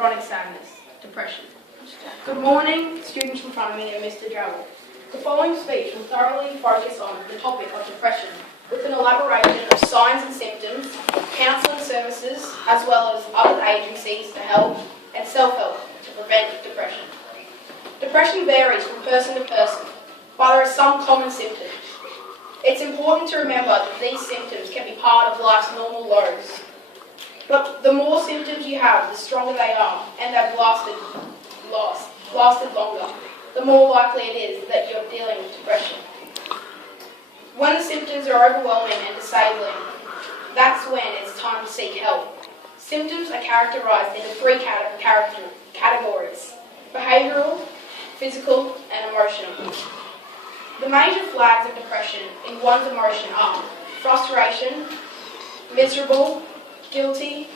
chronic sadness, depression. Good morning, students in front of me and Mr. Drabble. The following speech will thoroughly focus on the topic of depression, with an elaboration of signs and symptoms, counselling services, as well as other agencies to help and self-help to prevent depression. Depression varies from person to person, but there are some common symptoms. It's important to remember that these symptoms can be part of life's normal lows. But the more symptoms you have, the stronger they are, and they've lasted longer, the more likely it is that you're dealing with depression. When the symptoms are overwhelming and disabling, that's when it's time to seek help. Symptoms are characterised into three categories: behavioural, physical and emotional. The major flags of depression in one's emotion are frustration, miserable, guilty,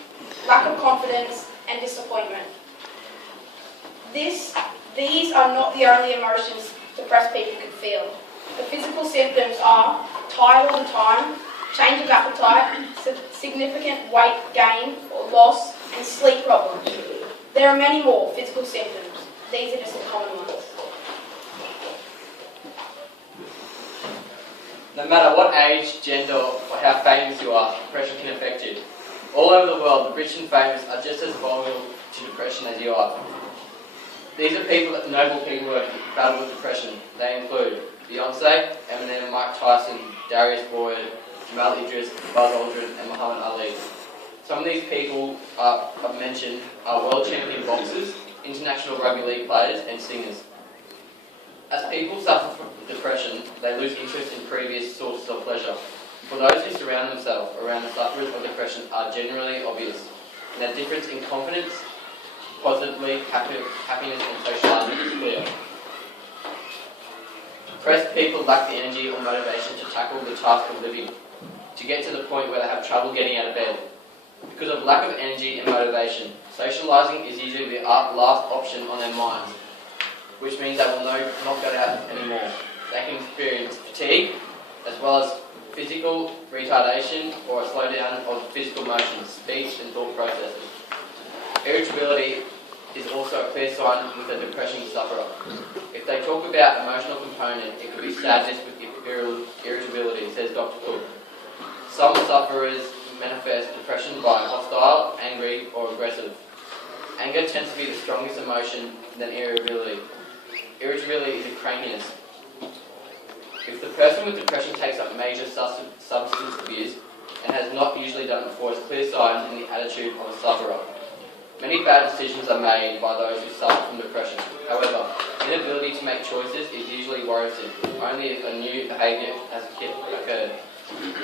lack of confidence and disappointment. These are not the only emotions depressed people can feel. The physical symptoms are tired all the time, change of appetite, significant weight gain or loss, and sleep problems. There are many more physical symptoms. These are just the common ones. No matter what age, gender, or how famous you are, depression can affect you. All over the world, the rich and famous are just as vulnerable to depression as you are. These are notable people who battle with depression. They include Beyonce, Eminem, Mike Tyson, Darius Boyd, Jamal Idris, Buzz Aldrin, and Muhammad Ali. Some of these people I've mentioned are world champion boxers, international rugby league players, and singers. As people suffer from depression, they lose interest in previous sources of pleasure. For those who surround themselves around the sufferers of depression are generally obvious, and their difference in confidence, positively, happiness and socialising is clear. Depressed people lack the energy or motivation to tackle the task of living, to get to the point where they have trouble getting out of bed. Because of lack of energy and motivation, socialising is usually the last option on their minds, which means they will not go out anymore. They can experience fatigue, as well as physical retardation or a slowdown of physical motions, speech and thought processes. Irritability is also a clear sign with a depression sufferer. If they talk about emotional component, it could be sadness with irritability, says Dr. Cook. Some sufferers manifest depression by hostile, angry or aggressive. Anger tends to be the strongest emotion than irritability. Irritability is a crankiness. If the person with depression takes up major substance abuse and has not usually done it before, it's clear signs in the attitude of a sufferer. Many bad decisions are made by those who suffer from depression. However, inability to make choices is usually worrisome, only if a new behaviour has occurred.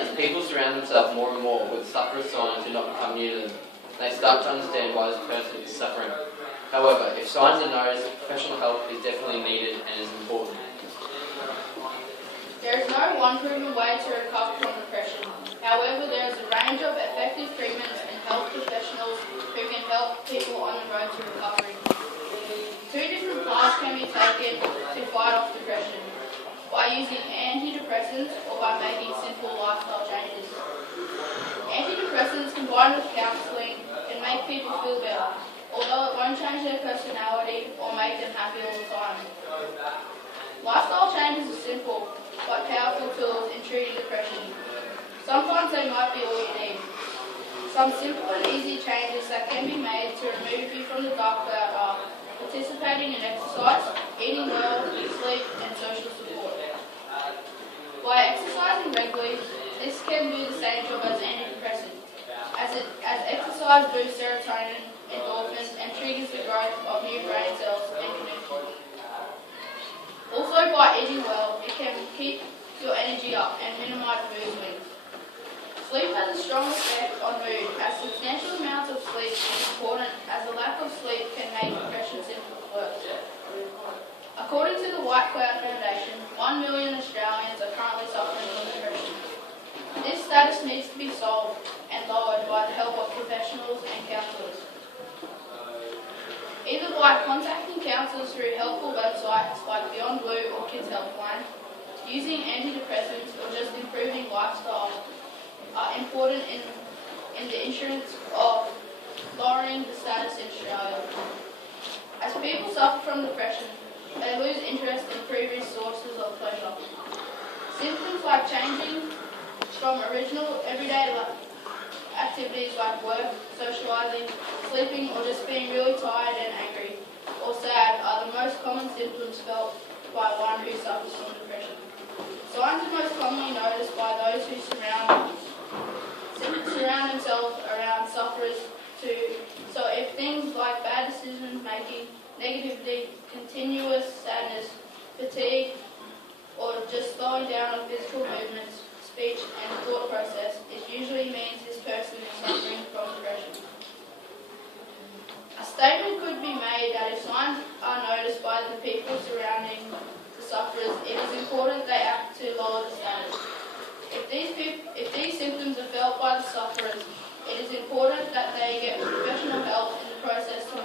As people surround themselves more and more with sufferer signs do not become new to them, they start to understand why this person is suffering. However, if signs are noticed, professional help is definitely needed and is important. There is no one proven way to recover from depression. However, there is a range of effective treatments and health professionals who can help people on the road to recovery. Two different paths can be taken to fight off depression: by using antidepressants or by making simple lifestyle changes. Antidepressants combined with counselling can make people feel better, although it won't change their personality or make them happy all the time. Lifestyle changes are simple but powerful tools in treating depression. Sometimes they might be all you need. Some simple and easy changes that can be made to remove you from the dark cloud are participating in exercise, eating well, sleep and social support. By exercising regularly, this can do the same job as antidepressants, as exercise boosts serotonin, endorphins and triggers the growth of new brain cells and connections. Also, by eating well, it can keep your energy up and minimise mood swings. Sleep has a strong effect on mood, as substantial amounts of sleep is important, as a lack of sleep can make depression symptoms worse. According to the White Cloud Foundation, 1 million Australians are currently suffering from depression. This status needs to be solved and lowered by the help of professionals and counsellors. Either by contacting counsellors through helpful websites like Beyond Blue or Kids Helpline, using antidepressants or just improving lifestyle are important in the insurance of lowering the status in Australia. from depression, they lose interest in previous sources of pleasure. Symptoms like changing from original everyday activities like work, socialising, sleeping, or just being really tired and angry or sad are the most common symptoms felt by one who suffers from depression. Signs are most commonly noticed by those who surround themselves around sufferers too. So if things like bad decision making, negativity, continuous sadness, fatigue, or just slowing down of physical movements, speech and thought process, it usually means this person is suffering from depression. A statement could be made that if signs are noticed by the people surrounding the sufferers, it is important they act to lower the status. If these symptoms are felt by the sufferers, it is important that they get professional help in the process to